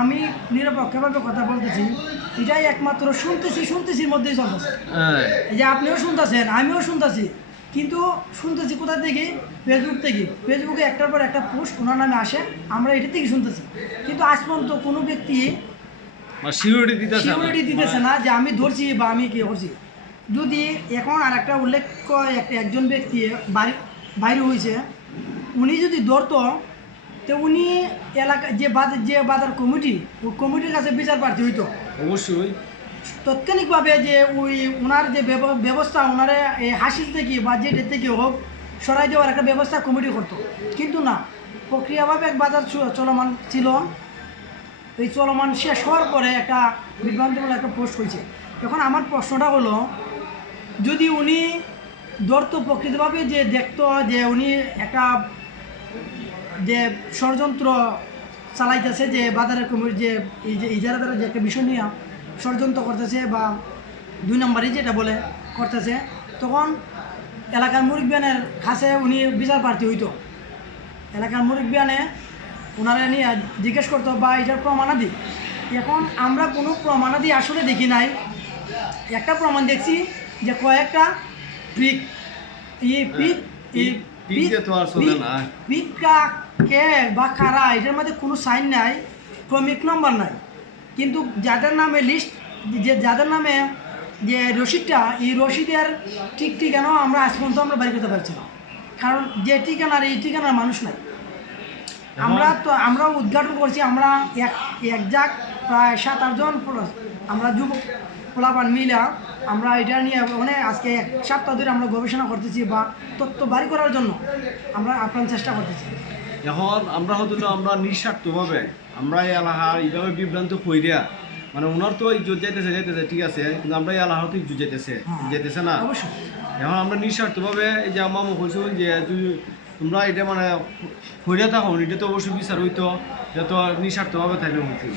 আমি নিরপেক্ষভাবে কথা বলতেছি, এটাই একমাত্র শুনতেছির মধ্যেই চলতেছে। এই যে আপনিও শুনতেছেন, আমিও শুনতেছি, কিন্তু শুনতেছি কোথা থেকে? ফেসবুক থেকে। ফেসবুকে একটার পর একটা পোস্ট ওনার নামে আসে, আমরা এটা থেকে শুনতেছি। কিন্তু আজ পর্যন্ত কোনো ব্যক্তি সিকিউরিটি দিতেছে না যে আমি ধরছি বা আমি কি করছি। যদি এখন আর একটা উল্লেখ্য একজন ব্যক্তি বাইরে হয়েছে, উনি যদি ধরতো, তো উনি এলাকা যে বাজার কমিটি, ওই কমিটির কাছে বিচার প্রার্থী হইতো অবশ্যই। তাৎক্ষণিকভাবে যে ওই ওনার যে ব্যবস্থা, ওনারে এই হাসিল থেকে বা যেটা থেকে হোক সরাই দেওয়ার একটা ব্যবস্থা কমিটি করতো। কিন্তু না, প্রক্রিয়াভাবে এক বাজার চলমান ছিল। এই চলমান শেষ হওয়ার পরে একটা বিভ্রান্তিমূলক একটা পোস্ট হয়েছে। এখন আমার প্রশ্নটা হলো, যদি উনি ধরতো প্রকৃতভাবে, যে দেখতো যে উনি একটা যে ষড়যন্ত্র চালাইতেছে, যে বাজারের কমিটি যে ইজারাদারের যে একটা বিষয় নিয়ে ষড়যন্ত্র করতেছে বা 2 নম্বরই যেটা বলে করতেছে, তখন এলাকার মুরব্বিয়ানের কাছে উনি বিচার প্রার্থী হইতো। এলাকার মুরব্বিয়ানে ওনারা নিয়ে জিজ্ঞেস করতো বা এটার প্রমাণাদি। এখন আমরা কোনো প্রমাণাদি আসলে দেখি নাই। একটা প্রমাণ দেখছি যে কয়েকটা পিক, পিকটা কে বা কারা, এটার মধ্যে কোনো সাইন নাই, ক্রমিক নম্বর নাই। কিন্তু যাদের নামে লিস্ট, যাদের নামে যে রসিদটা, এই রসিদের ঠিক ঠিকানাও আমরা আজ পর্যন্ত আমরা বাইর করতে পারছি না। কারণ যে ঠিকানার, এই ঠিকানার মানুষ নাই। আমরা উদ্ঘাটন করছি, আমরা একজাক প্রায় 7-8 জন আমরা যুবক পোলাপান মিলা আমরা এটা নিয়ে আজকে 1 সপ্তাহ ধরে আমরা গবেষণা করতেছি বা তথ্য বাড়ি করার জন্য আমরা আপ্রাণ চেষ্টা করতেছি। এখন আমরা হয়তো আমরা নিঃস্বার্থভাবে আমরা এই এলাকার এইভাবে বিভ্রান্ত কইরা, মানে ওনার তো ইজ্জত যাইতেছে ঠিক আছে, কিন্তু আমরা এই এলাকার তো ইজ্জত যাইতেছে না। অবশ্যই। এখন আমরা নিঃস্বার্থভাবে এই যে আমার কইছো যে তোমরা এটা মানে হইয়া থাকো, এটা তো অবশ্যই বিচার হইতো, এটা তো নিঃস্বার্থভাবে থাকলে হইতো।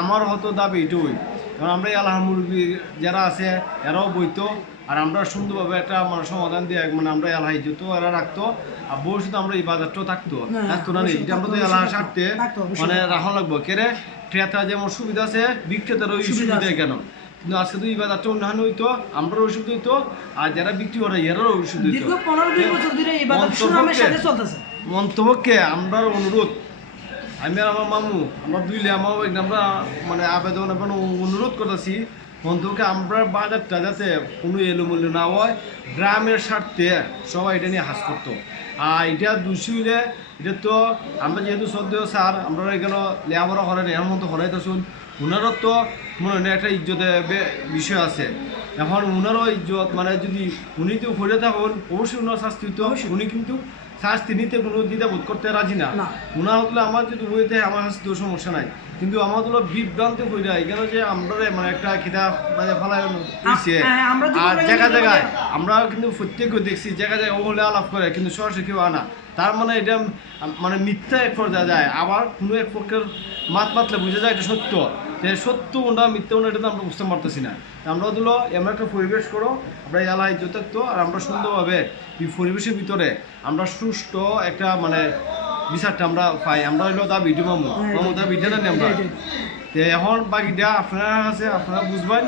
আমার হয়তো দাবি এটাই, কারণ আমরা এই এলাকার মুরব্বী যারা আছে এরাও বইতো, আর আমরা সুন্দরভাবে একটা মানে সমাধান দিয়ে মানে আমরা এলাকায় ইজ্জত এরা রাখতো, আর ভবিষ্যতে আমরা এই বাজারটাও থাকতো না। এটা আমরা তো এলাকার স্বার্থে মানে রাখা লাগবো। কেরে ক্রেতা যেমন সুবিধা আছে, বিক্রেতারও সুবিধা কেন? কিন্তু আজকে তো এই বাজারটা উন্নয়ন হইতো, আমরাও ওষুধ হইতো, আর যারা বিক্রি করে এরাও ওষুধ হইতো। মন্তব্যকে আমরা অনুরোধ, আমি আর আমার মামু আমরা দুইলে আমরা মানে আবেদন এবং অনুরোধ করতেছি, মন্তব্যকে আমরা বাজারটা যাতে কোনো এলোমেলো না হয়, গ্রামের স্বার্থে সবাই এটা নিয়ে হাস করতো। আর এটা দোষী হইলে এটা তো আমরা যেহেতু শ্রদ্ধেয় স্যার, আমরা এখানে লেখাপড়া করেন, এর মতো হরাইতে শুন, ওনারও তো মনে হয় একটা ইজ্জতের বিষয় আছে। এখন ওনারও ইজ্জত মানে যদি উনি তো ঘুরে থাকুন, অবশ্যই ওনার শাস্তি হইতো। উনি কিন্তু শাস্তি নিতে কোনো দ্বিধাবোধ করতে রাজি না। ওনার হলে আমার যদি হইতে আমার শাস্তিও সমস্যা নাই, কিন্তু আমার হলো বিভ্রান্ত হয়ে যায় এখানে যে আমরা মানে একটা কিতাব মানে ফেলায় হয়েছে। আর জায়গায় আমরা কিন্তু প্রত্যেকে দেখছি জায়গায় ওগুলো আলাপ করে, কিন্তু সরাসরি কেউ আনা, তার মানে এটা মানে মিথ্যা এক পর্যায়ে যায়। আবার কোনো এক পক্ষের মাতলে বোঝা যায় এটা সত্য, যে সত্য কোনটা মিথ্যা কোনটা এটা তো আমরা বুঝতে পারতেছি না। আমরা দিল এমন একটা পরিবেশ করো, আমরা এলাকায় ইজ্জত থাকতো, আর আমরা সুন্দরভাবে এই পরিবেশের ভিতরে আমরা সুষ্ঠু একটা মানে বিচারটা আমরা পাই। আমরা হইলো দাবি মামু দাবিটা না আমরা এখন বাকিটা আপনারা আছে, আপনারা বুঝবেন,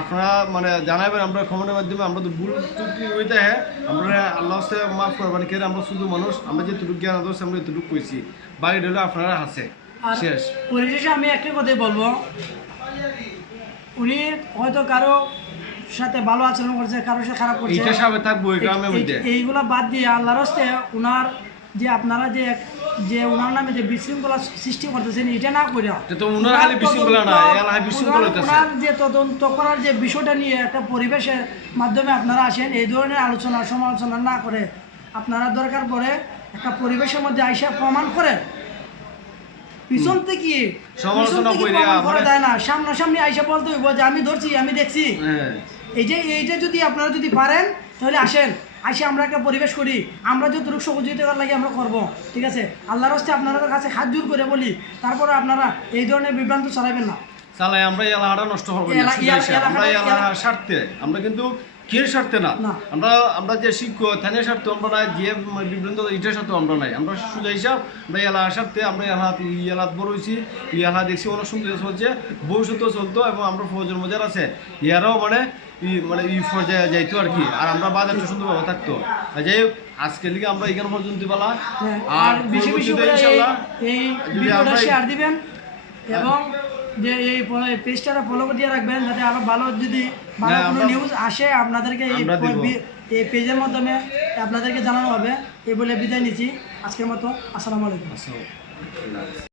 আপনারা মানে জানাবেন আমরা খবরের মাধ্যমে। আমরা তো ভুল ত্রুটি হইতে হ্যাঁ, আমরা আল্লাহ মাফ করবেন। কে আমরা শুধু মানুষ, আমরা যেটুকু জ্ঞান দোষ আমরা এতটুকু কইছি, বাকিটা হলো আপনারা আছে শেষ। পরিশেষে আমি একটা কথাই বলবো, উনি হয়তো কারো সাথে ভালো আচরণ করছে, কারোর সাথে খারাপ করছে, এটা সবে থাকবো এই গ্রামের মধ্যে। এইগুলা বাদ দিয়ে আল্লাহর রাস্তায় ওনার যে আপনারা যে ওনার নামে যে বিশৃঙ্খলা সৃষ্টি করতেছেন, এটা না করে ওনার যে তদন্ত করার যে বিষয়টা নিয়ে একটা পরিবেশের মাধ্যমে আপনারা আসেন, এই ধরনের আলোচনা সমালোচনা না করে আপনারা দরকার পড়ে একটা পরিবেশের মধ্যে আইসা প্রমাণ করেন। পিছন থেকে সমালোচনা করা যায় না, সামনাসামনি আইসা বলতে হইব যে আমি ধরছি, আমি দেখছি। এইটা যদি আপনারা যদি পারেন তাহলে আসেন, আইসা আমরা একটা পরিবেশ করি, আমরা যতটুকু সহযোগিতা লাগে আমরা করবো, ঠিক আছে? আল্লাহর রাস্তায় আপনাদের কাছে হাত জোর করে বলি, তারপরে আপনারা এই ধরনের বিভ্রান্ত চালাবেন না। চালাই আমরা এলাকাটা নষ্ট করবো না, আমরা এলাকার স্বার্থে আমরা কিন্তু কের স্বার্থে না না। আমরা আমরা যে শিক্ষক স্থানীয় স্বার্থ আমরা নাই, যে বিভিন্ন ইটের স্বার্থ আমরা নাই, আমরা সোজা হিসাব আমরা এলাকার স্বার্থে আমরা এলাহাত বড় হয়েছি, এলাহা দেখছি অনেক সুন্দর চলছে, ভবিষ্যতেও চলতো এবং আমরা প্রজন্ম যারা আছে ইয়ারাও মানে এই পর্যায়ে যাইতো আর কি, আর আমরা বাজারটা সুন্দরভাবে থাকতো। যাই হোক আজকের লিগে আমরা এখানে পর্যন্ত পেলাম, হ্যাঁ, আর বেশি বেশি পরবর্তীতে করে ইনশাল্লাহ এই যদি ভিডিওটা আমরা শেয়ার দিবেন এবং যে এই পেজটা ফলো দিয়ে রাখবেন যাতে আরো ভালো যদি ভালো হ্যাঁ, কোনো আমরা- নিউজ আসে আপনাদেরকে আমরা দিব। এই পেজের মাধ্যমে আপনাদেরকে জানানো হবে। এই বলে বিদায় নিচ্ছি আজকের মতো। আসসালামু আলাইকুম। আচ্ছা।